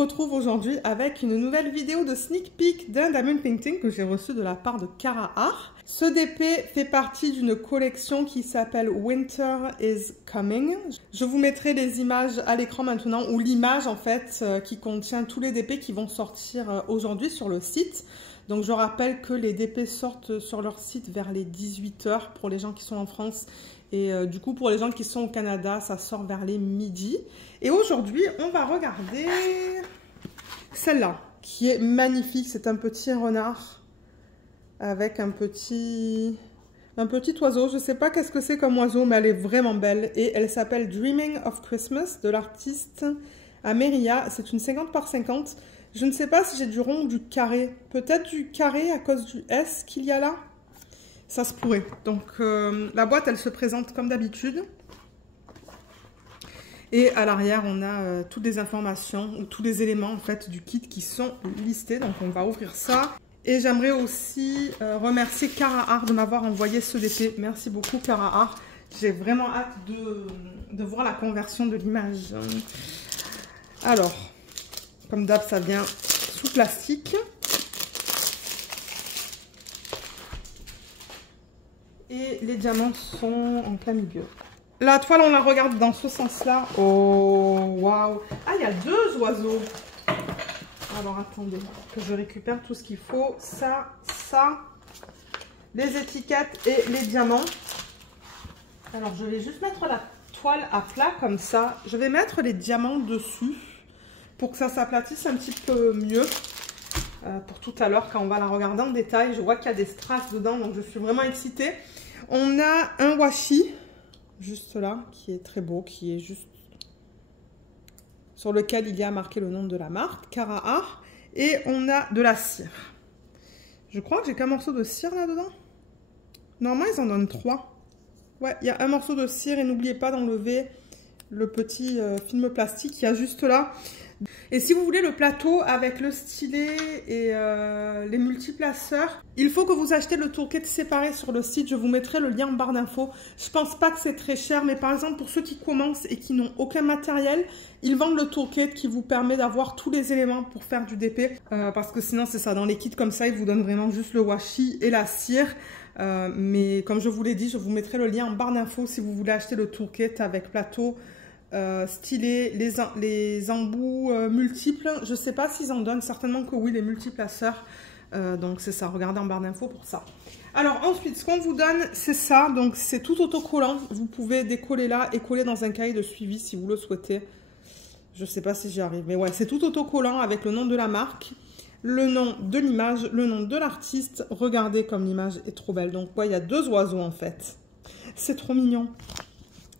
retrouve aujourd'hui avec une nouvelle vidéo de sneak peek d'un diamond painting que j'ai reçu de la part de Cara Art. Ce DP fait partie d'une collection qui s'appelle Winter is Coming. Je vous mettrai les images à l'écran maintenant, ou l'image en fait qui contient tous les DP qui vont sortir aujourd'hui sur le site. Donc je rappelle que les DP sortent sur leur site vers les 18 h pour les gens qui sont en France. Et du coup, pour les gens qui sont au Canada, ça sort vers les midi. Et aujourd'hui, on va regarder celle-là, qui est magnifique. C'est un petit renard avec un petit oiseau. Je ne sais pas qu'est-ce que c'est comme oiseau, mais elle est vraiment belle. Et elle s'appelle Dreaming of Christmas de l'artiste Ameria. C'est une 50 par 50. Je ne sais pas si j'ai du rond ou du carré. Peut-être du carré à cause du S qu'il y a là. Ça se pourrait. Donc, la boîte, elle se présente comme d'habitude. Et à l'arrière, on a toutes les informations ou tous les éléments en fait du kit qui sont listés. Donc, on va ouvrir ça. Et j'aimerais aussi remercier Cara Art de m'avoir envoyé ce DP. Merci beaucoup, Cara Art. J'ai vraiment hâte de voir la conversion de l'image. Alors, comme d'hab, ça vient sous plastique. Et les diamants sont en plein milieu. La toile, on la regarde dans ce sens-là. Oh, waouh! Ah, il y a deux oiseaux. Alors, attendez, que je récupère tout ce qu'il faut. Ça, les étiquettes et les diamants. Alors, je vais juste mettre la toile à plat comme ça. Je vais mettre les diamants dessus pour que ça s'aplatisse un petit peu mieux. Pour tout à l'heure, quand on va la regarder en détail. Je vois qu'il y a des strass dedans, donc je suis vraiment excitée. On a un washi, juste là, qui est très beau, qui est juste sur lequel il y a marqué le nom de la marque, Cara Art. Et on a de la cire. Je crois que j'ai qu'un morceau de cire là-dedans. Normalement, ils en donnent 3. Ouais, il y a un morceau de cire et n'oubliez pas d'enlever le petit film plastique qu'il y a juste là. Et si vous voulez le plateau avec le stylet et les multiplaceurs, il faut que vous achetez le toolkit séparé sur le site. Je vous mettrai le lien en barre d'infos. Je pense pas que c'est très cher, mais par exemple pour ceux qui commencent et qui n'ont aucun matériel, ils vendent le toolkit qui vous permet d'avoir tous les éléments pour faire du DP. Parce que sinon c'est ça, dans les kits comme ça, ils vous donnent vraiment juste le washi et la cire. Mais comme je vous l'ai dit, je vous mettrai le lien en barre d'infos si vous voulez acheter le toolkit avec plateau, stylet, les embouts multiples. Je sais pas s'ils en donnent, certainement que oui, les multiplaceurs. Donc c'est ça, regardez en barre d'infos pour ça. Alors ensuite, ce qu'on vous donne, c'est ça. Donc c'est tout autocollant. Vous pouvez décoller là et coller dans un cahier de suivi si vous le souhaitez. Je sais pas si j'y arrive, mais ouais, c'est tout autocollant avec le nom de la marque, le nom de l'image, le nom de l'artiste. Regardez comme l'image est trop belle. Donc ouais, il y a deux oiseaux en fait. C'est trop mignon.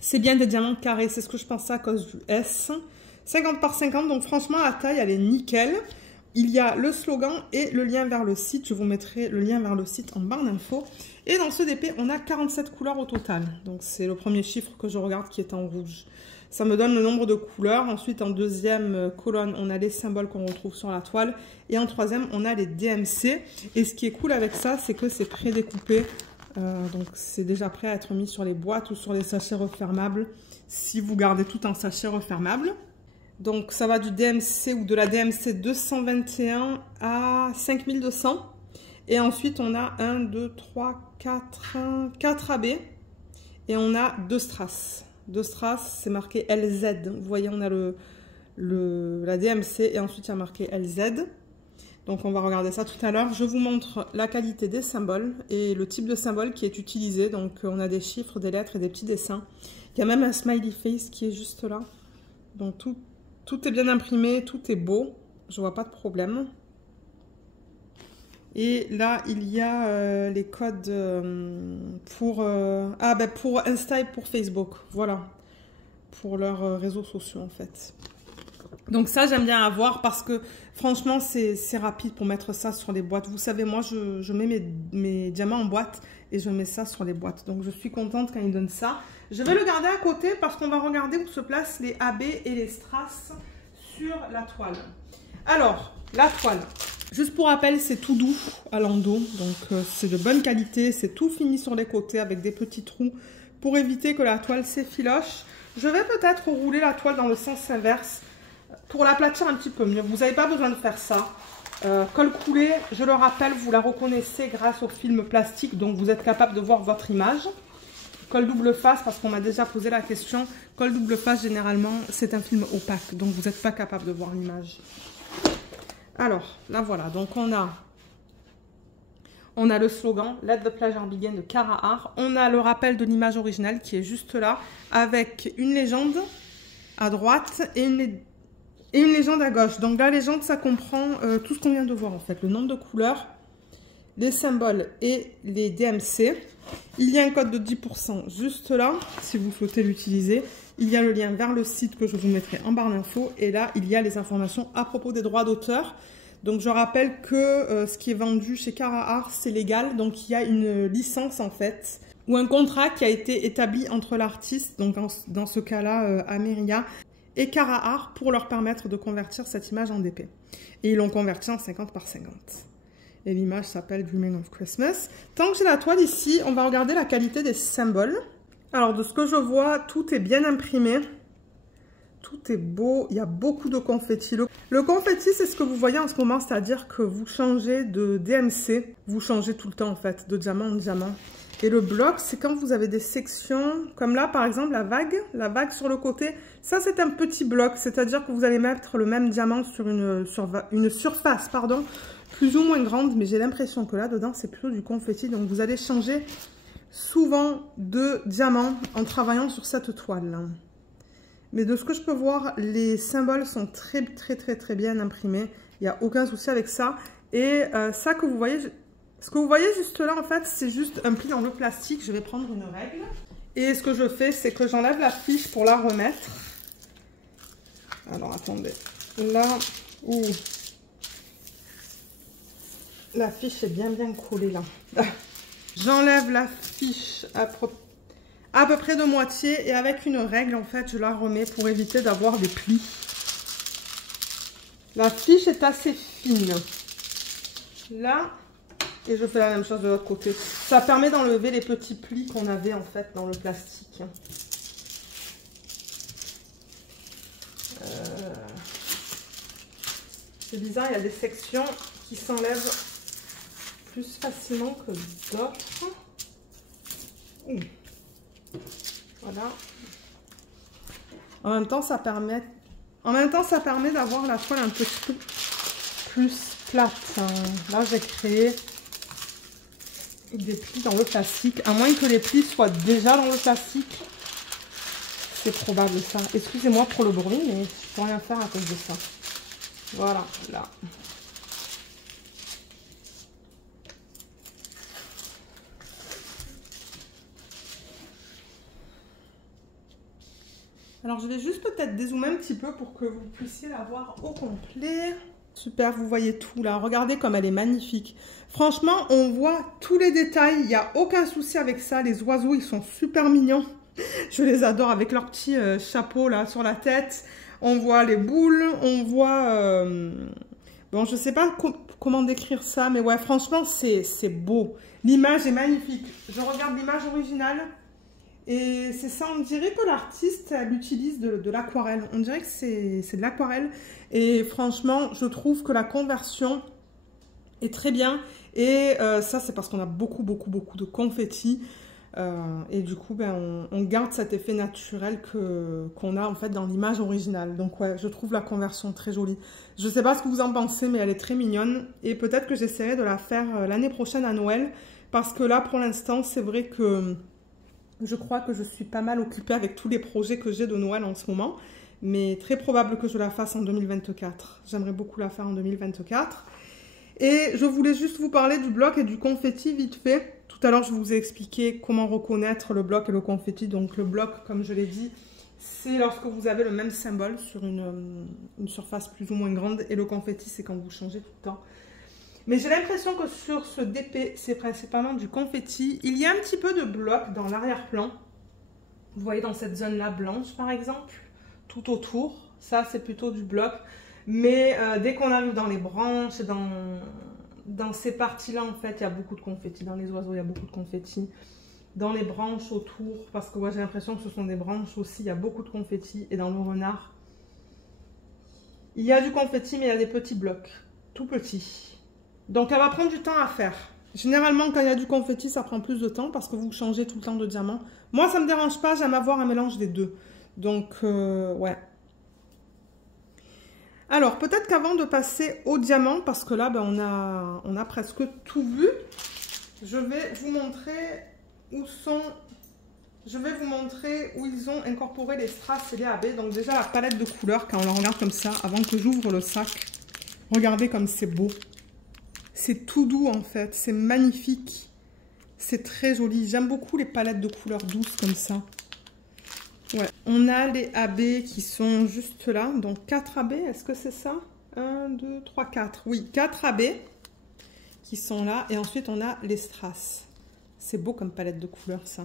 C'est bien des diamants carrés, c'est ce que je pensais à cause du S. 50 par 50, donc franchement la taille elle est nickel. Il y a le slogan et le lien vers le site. Je vous mettrai le lien vers le site en barre d'infos. Et dans ce DP, on a 47 couleurs au total. Donc c'est le premier chiffre que je regarde qui est en rouge. Ça me donne le nombre de couleurs. Ensuite, en deuxième colonne, on a les symboles qu'on retrouve sur la toile. Et en troisième, on a les DMC. Et ce qui est cool avec ça, c'est que c'est prédécoupé. Donc c'est déjà prêt à être mis sur les boîtes ou sur les sachets refermables si vous gardez tout en sachet refermable. Donc ça va du DMC ou de la DMC 221 à 5200. Et ensuite on a 1, 2, 3, 4 AB et on a 2 strass. 2 strass, c'est marqué LZ. Vous voyez, on a la DMC et ensuite il y a marqué LZ. Donc on va regarder ça tout à l'heure. Je vous montre la qualité des symboles et le type de symbole qui est utilisé. Donc on a des chiffres, des lettres et des petits dessins. Il y a même un smiley face qui est juste là. Donc tout est bien imprimé, tout est beau. Je vois pas de problème. Et là, il y a les codes pour Insta et pour Facebook. Voilà. Pour leurs réseaux sociaux en fait. Donc ça, j'aime bien avoir parce que franchement, c'est rapide pour mettre ça sur les boîtes. Vous savez, moi, je mets mes diamants en boîte et je mets ça sur les boîtes. Donc, je suis contente quand ils donnent ça. Je vais le garder à côté parce qu'on va regarder où se placent les AB et les strass sur la toile. Alors, la toile. Juste pour rappel, c'est tout doux à l'endos. Donc, c'est de bonne qualité. C'est tout fini sur les côtés avec des petits trous pour éviter que la toile s'effiloche. Je vais peut-être rouler la toile dans le sens inverse. Pour l'aplatir un petit peu mieux, vous n'avez pas besoin de faire ça. Colle coulée, je le rappelle, vous la reconnaissez grâce au film plastique, donc vous êtes capable de voir votre image. Colle double face, parce qu'on m'a déjà posé la question. Colle double face, généralement, c'est un film opaque, donc vous n'êtes pas capable de voir l'image. Alors, là voilà, donc on a le slogan « Let the pleasure begin » de Carrahart. On a le rappel de l'image originale qui est juste là, avec une légende à droite et une légende à gauche. Donc la légende, ça comprend tout ce qu'on vient de voir en fait. Le nombre de couleurs, les symboles et les DMC. Il y a un code de 10% juste là, si vous souhaitez l'utiliser. Il y a le lien vers le site que je vous mettrai en barre d'infos. Et là, il y a les informations à propos des droits d'auteur. Donc je rappelle que ce qui est vendu chez Carrahart, c'est légal. Donc il y a une licence en fait, ou un contrat qui a été établi entre l'artiste, donc dans ce cas-là Ameria, et Carrahart pour leur permettre de convertir cette image en DP. Et ils l'ont converti en 50 par 50. Et l'image s'appelle Dreaming of Christmas. Tant que j'ai la toile ici, on va regarder la qualité des symboles. Alors de ce que je vois, tout est bien imprimé. Tout est beau, il y a beaucoup de confettis. Le confetti, c'est ce que vous voyez en ce moment, c'est-à-dire que vous changez de DMC, vous changez tout le temps en fait, de diamant en diamant. Et le bloc, c'est quand vous avez des sections, comme là par exemple la vague sur le côté, ça c'est un petit bloc, c'est-à-dire que vous allez mettre le même diamant sur une surface, pardon, plus ou moins grande, mais j'ai l'impression que là dedans c'est plutôt du confetti, donc vous allez changer souvent de diamant en travaillant sur cette toile. Mais de ce que je peux voir, les symboles sont très bien imprimés. Il n'y a aucun souci avec ça. Et ça que vous voyez, ce que vous voyez juste là, en fait, c'est juste un pli dans le plastique. Je vais prendre une règle. Et ce que je fais, c'est que j'enlève la fiche pour la remettre. Alors, attendez. Là où la fiche est bien collée, là. J'enlève la fiche à peu près de moitié et avec une règle en fait je la remets pour éviter d'avoir des plis. La fiche est assez fine là et je fais la même chose de l'autre côté. Ça permet d'enlever les petits plis qu'on avait en fait dans le plastique. C'est bizarre, il y a des sections qui s'enlèvent plus facilement que d'autres. Voilà. En même temps, ça permet d'avoir la toile un petit peu plus plate. Là, j'ai créé des plis dans le plastique. À moins que les plis soient déjà dans le plastique. C'est probable ça. Excusez-moi pour le bruit, mais je peux rien faire à cause de ça. Voilà, là. Alors, je vais juste peut-être dézoomer un petit peu pour que vous puissiez la voir au complet. Super, vous voyez tout là. Regardez comme elle est magnifique. Franchement, on voit tous les détails. Il n'y a aucun souci avec ça. Les oiseaux, ils sont super mignons. Je les adore avec leur petit chapeau là sur la tête. On voit les boules. On voit... Bon, je ne sais pas comment décrire ça. Mais ouais, franchement, c'est beau. L'image est magnifique. Je regarde l'image originale. Et c'est ça, on dirait que l'artiste, elle utilise de l'aquarelle. On dirait que c'est de l'aquarelle. Et franchement, je trouve que la conversion est très bien. Et ça, c'est parce qu'on a beaucoup de confettis. Et du coup, ben, on garde cet effet naturel qu'on a en fait dans l'image originale. Donc ouais, je trouve la conversion très jolie. Je ne sais pas ce que vous en pensez, mais elle est très mignonne. Et peut-être que j'essaierai de la faire l'année prochaine à Noël. Parce que là, pour l'instant, c'est vrai que... Je crois que je suis pas mal occupée avec tous les projets que j'ai de Noël en ce moment. Mais très probable que je la fasse en 2024. J'aimerais beaucoup la faire en 2024. Et je voulais juste vous parler du bloc et du confetti vite fait. Tout à l'heure, je vous ai expliqué comment reconnaître le bloc et le confetti. Donc le bloc, comme je l'ai dit, c'est lorsque vous avez le même symbole sur une surface plus ou moins grande. Et le confetti, c'est quand vous changez tout le temps. Mais j'ai l'impression que sur ce DP, c'est principalement du confetti. Il y a un petit peu de bloc dans l'arrière-plan. Vous voyez dans cette zone-là blanche, par exemple, tout autour. Ça, c'est plutôt du bloc. Mais dès qu'on arrive dans les branches, dans ces parties-là, en fait, il y a beaucoup de confetti. Dans les oiseaux, il y a beaucoup de confetti. Dans les branches autour, parce que moi, j'ai l'impression que ce sont des branches aussi, il y a beaucoup de confetti. Et dans le renard, Il y a du confetti, mais il y a des petits blocs, tout petits. Donc, elle va prendre du temps à faire. Généralement, quand il y a du confetti, ça prend plus de temps parce que vous changez tout le temps de diamant. Moi, ça ne me dérange pas, j'aime avoir un mélange des deux. Donc, ouais. Alors, peut-être qu'avant de passer au diamant, parce que là, ben, on a presque tout vu, je vais vous montrer où sont... Je vais vous montrer où ils ont incorporé les strass et les AB. Donc déjà, la palette de couleurs, quand on la regarde comme ça, avant que j'ouvre le sac, regardez comme c'est beau. C'est tout doux en fait, c'est magnifique. C'est très joli. J'aime beaucoup les palettes de couleurs douces comme ça. Ouais. On a les AB qui sont juste là. Donc 4 AB, est-ce que c'est ça? 1, 2, 3, 4. Oui, 4 AB qui sont là. Et ensuite, on a les strass. C'est beau comme palette de couleurs, ça.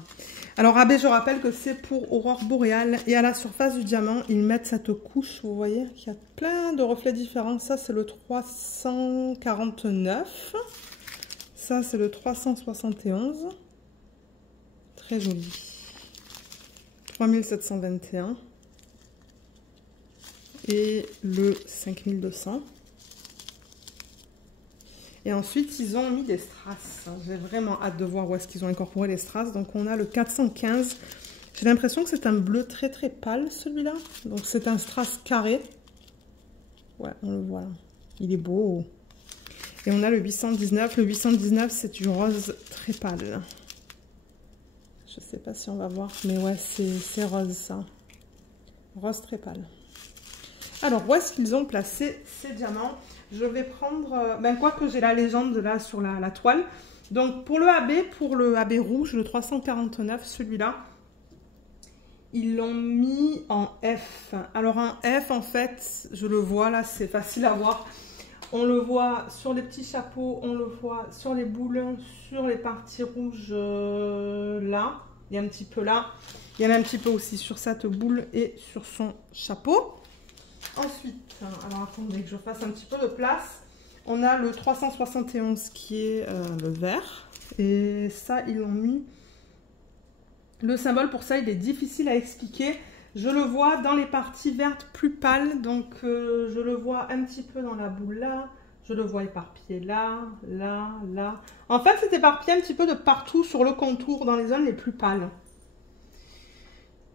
Alors, AB, je rappelle que c'est pour Aurore Boréale. Et à la surface du diamant, ils mettent cette couche, vous voyez, qui a plein de reflets différents. Ça, c'est le 349. Ça, c'est le 371. Très joli. 3721. Et le 5200. Et ensuite, ils ont mis des strass. J'ai vraiment hâte de voir où est-ce qu'ils ont incorporé les strass. Donc, on a le 415. J'ai l'impression que c'est un bleu très, très pâle, celui-là. Donc, c'est un strass carré. Ouais, on le voit là. Il est beau. Et on a le 819. Le 819, c'est du rose très pâle. Je ne sais pas si on va voir. Mais ouais, c'est rose, ça. Rose très pâle. Alors, où est-ce qu'ils ont placé ces diamants? Je vais prendre, ben quoi que j'ai la légende là sur la toile. Donc pour le AB rouge, le 349, celui-là, ils l'ont mis en F. Alors en F, en fait, je le vois là, c'est facile à voir. On le voit sur les petits chapeaux, on le voit sur les boules, sur les parties rouges là. Il y a un petit peu là. Il y en a un petit peu aussi sur cette boule et sur son chapeau. Ensuite, alors attendez que je fasse un petit peu de place. On a le 371 qui est le vert. Et ça, ils l'ont mis. Le symbole pour ça, il est difficile à expliquer. Je le vois dans les parties vertes plus pâles. Donc, je le vois un petit peu dans la boule là. Je le vois éparpillé là, là, là. En fait, c'est éparpillé un petit peu de partout sur le contour, dans les zones les plus pâles.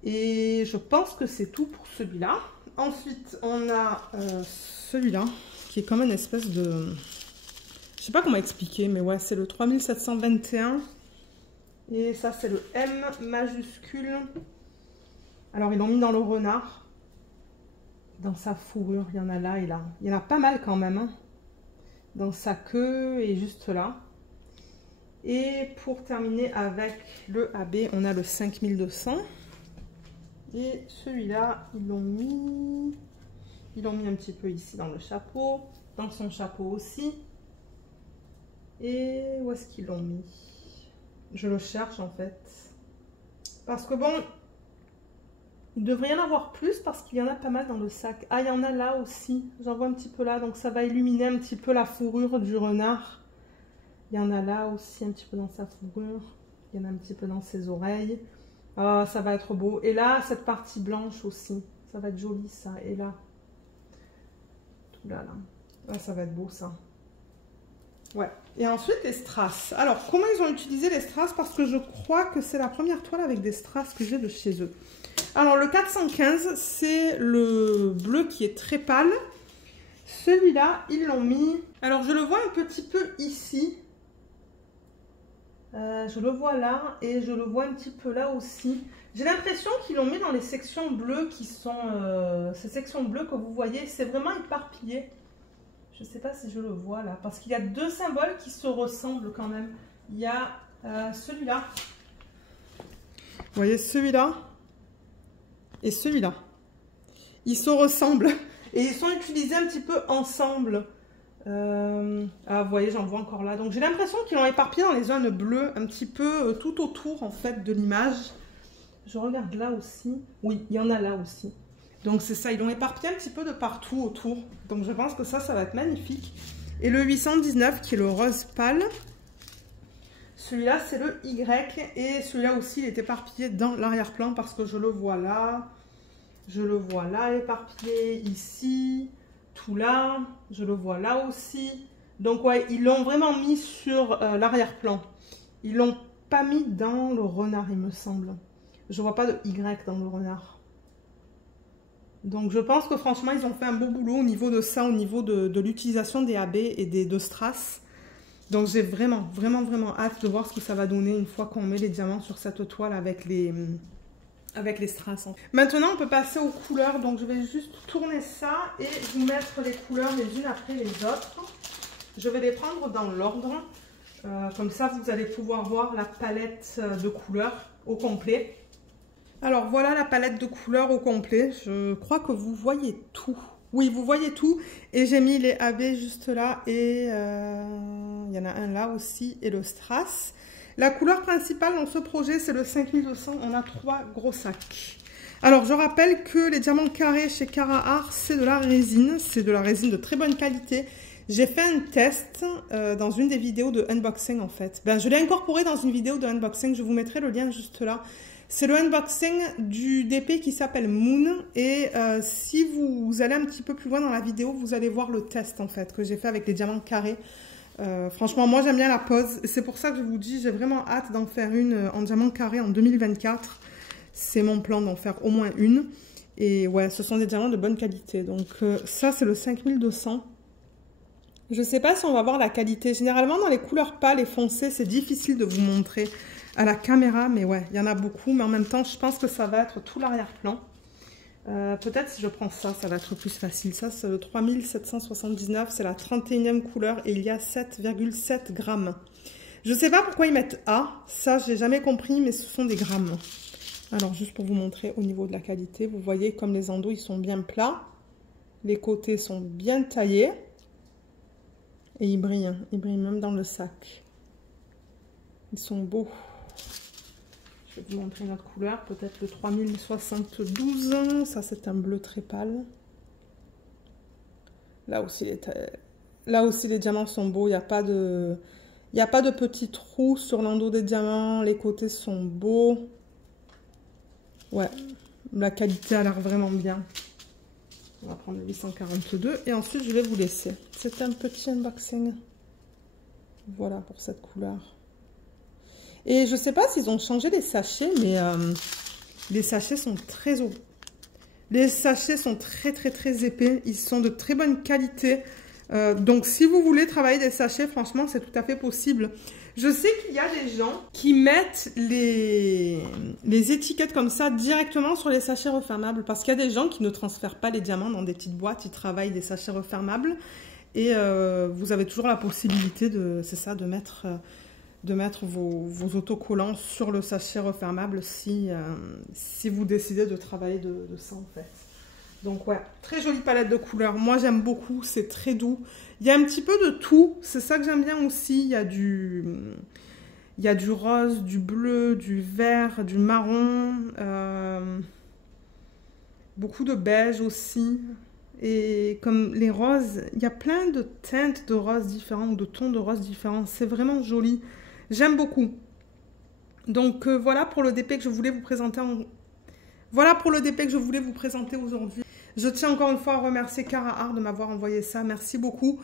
Et je pense que c'est tout pour celui-là. Ensuite, on a celui-là, qui est comme une espèce de... Je sais pas comment expliquer, mais ouais, c'est le 3721. Et ça, c'est le M majuscule. Alors, ils l'ont mis dans le renard. Dans sa fourrure, il y en a là et là. Il y en a pas mal quand même. Hein. Dans sa queue et juste là. Et pour terminer avec le AB, on a le 5200. Et celui-là, ils l'ont mis un petit peu ici dans le chapeau, dans son chapeau aussi. Et où est-ce qu'ils l'ont mis? Je le cherche en fait. Parce que bon, il devrait y en avoir plus parce qu'il y en a pas mal dans le sac. Ah, il y en a là aussi. J'en vois un petit peu là, donc ça va illuminer un petit peu la fourrure du renard. Il y en a là aussi un petit peu dans sa fourrure. Il y en a un petit peu dans ses oreilles. Oh, ça va être beau. Et là, cette partie blanche aussi. Ça va être joli, ça. Et là. Tout là, là. Ah, ça va être beau, ça. Ouais. Et ensuite, les strass. Alors, comment ils ont utilisé les strass? Parce que je crois que c'est la première toile avec des strass que j'ai de chez eux. Alors, le 415, c'est le bleu qui est très pâle. Celui-là, ils l'ont mis... Alors, je le vois un petit peu ici. Je le vois là et je le vois un petit peu là aussi. J'ai l'impression qu'ils l'ont mis dans les sections bleues qui sont... ces sections bleues que vous voyez, c'est vraiment éparpillé. Je ne sais pas si je le vois là, parce qu'il y a deux symboles qui se ressemblent quand même. Il y a celui-là. Vous voyez celui-là et celui-là. Ils se ressemblent et ils sont utilisés un petit peu ensemble. Ah, vous voyez, j'en vois encore là. Donc j'ai l'impression qu'ils l'ont éparpillé dans les zones bleues, un petit peu tout autour en fait de l'image. Je regarde là aussi. Oui, il y en a là aussi. Donc c'est ça, ils l'ont éparpillé un petit peu de partout autour. Donc je pense que ça va être magnifique. Et le 819 qui est le rose pâle. Celui-là, c'est le Y. Et celui-là aussi, il est éparpillé dans l'arrière-plan parce que je le vois là. Je le vois là, éparpillé ici. tout là, je le vois là aussi. Donc ouais, ils l'ont vraiment mis sur l'arrière-plan. Ils l'ont pas mis dans le renard, il me semble. Je vois pas de Y dans le renard. Donc je pense que franchement, ils ont fait un beau boulot au niveau de ça, au niveau de l'utilisation des AB et de strass. Donc j'ai vraiment hâte de voir ce que ça va donner une fois qu'on met les diamants sur cette toile avec les strass. Maintenant, on peut passer aux couleurs. Donc je vais juste tourner ça et vous mettre les couleurs les unes après les autres. Je vais les prendre dans l'ordre. Comme ça, vous allez pouvoir voir la palette de couleurs au complet. Alors voilà la palette de couleurs au complet. Je crois que vous voyez tout. Oui, vous voyez tout. Et j'ai mis les AB juste là. Et il y en a un là aussi. Et le strass. La couleur principale dans ce projet, c'est le 5200. On a 3 gros sacs. Alors, je rappelle que les diamants carrés chez Cara Art, c'est de la résine. C'est de la résine de très bonne qualité. J'ai fait un test dans une des vidéos de unboxing en fait. Ben, je l'ai incorporé dans une vidéo de unboxing. Je vous mettrai le lien juste là. C'est le unboxing du DP qui s'appelle Moon. Et si vous allez un petit peu plus loin dans la vidéo, vous allez voir le test en fait que j'ai fait avec les diamants carrés. Franchement, moi j'aime bien la pose. C'est pour ça que je vous dis, j'ai vraiment hâte d'en faire une en diamant carré en 2024. C'est mon plan d'en faire au moins une. Et ouais, ce sont des diamants de bonne qualité. Donc ça, c'est le 5200. Je ne sais pas si on va voir la qualité. Généralement, dans les couleurs pâles et foncées, c'est difficile de vous montrer à la caméra. Mais ouais, il y en a beaucoup. Mais en même temps, je pense que ça va être tout l'arrière-plan. Peut-être si je prends ça, ça va être plus facile. Ça, c'est le 3779. C'est la 31e couleur et il y a 7,7 grammes. Je ne sais pas pourquoi ils mettent A. Ça, je n'ai jamais compris, mais ce sont des grammes. Alors, juste pour vous montrer au niveau de la qualité, vous voyez comme les endos, ils sont bien plats. Les côtés sont bien taillés. Et ils brillent même dans le sac. Ils sont beaux. Je vais vous montrer notre couleur, peut-être le 3072. Ça, c'est un bleu très pâle. Là aussi, les diamants sont beaux. Il n'y a pas de petits trous sur l'endos des diamants. Les côtés sont beaux. Ouais, la qualité a l'air vraiment bien. On va prendre le 842 et ensuite je vais vous laisser. C'est un petit unboxing. Voilà pour cette couleur. Et je ne sais pas s'ils ont changé les sachets, mais les sachets sont très hauts. Les sachets sont très épais. Ils sont de très bonne qualité. Donc si vous voulez travailler des sachets, franchement, c'est tout à fait possible. Je sais qu'il y a des gens qui mettent les étiquettes comme ça directement sur les sachets refermables. Parce qu'il y a des gens qui ne transfèrent pas les diamants dans des petites boîtes. Ils travaillent des sachets refermables. Et vous avez toujours la possibilité de mettre vos autocollants sur le sachet refermable si vous décidez de travailler de ça en fait. Donc ouais, très jolie palette de couleurs. Moi j'aime beaucoup, c'est très doux. Il y a un petit peu de tout, c'est ça que j'aime bien aussi. Il y a du rose, du bleu, du vert, du marron. Beaucoup de beige aussi. Et comme les roses, il y a plein de teintes de roses différentes, de tons de roses différents. C'est vraiment joli. J'aime beaucoup. Donc voilà pour le DP que je voulais vous présenter aujourd'hui. Je tiens encore une fois à remercier Cara Art de m'avoir envoyé ça. Merci beaucoup.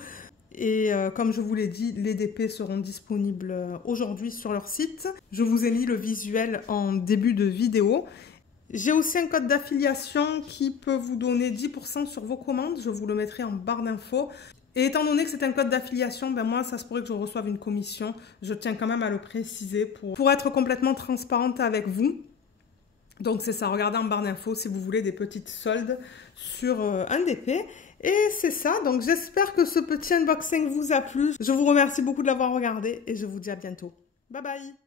Et comme je vous l'ai dit, les DP seront disponibles aujourd'hui sur leur site. Je vous ai mis le visuel en début de vidéo. J'ai aussi un code d'affiliation qui peut vous donner 10% sur vos commandes. Je vous le mettrai en barre d'infos. Et étant donné que c'est un code d'affiliation, ben moi, ça se pourrait que je reçoive une commission. Je tiens quand même à le préciser pour être complètement transparente avec vous. Donc c'est ça, regardez en barre d'infos si vous voulez des petites soldes sur un DP. Et c'est ça, donc j'espère que ce petit unboxing vous a plu. Je vous remercie beaucoup de l'avoir regardé et je vous dis à bientôt. Bye bye!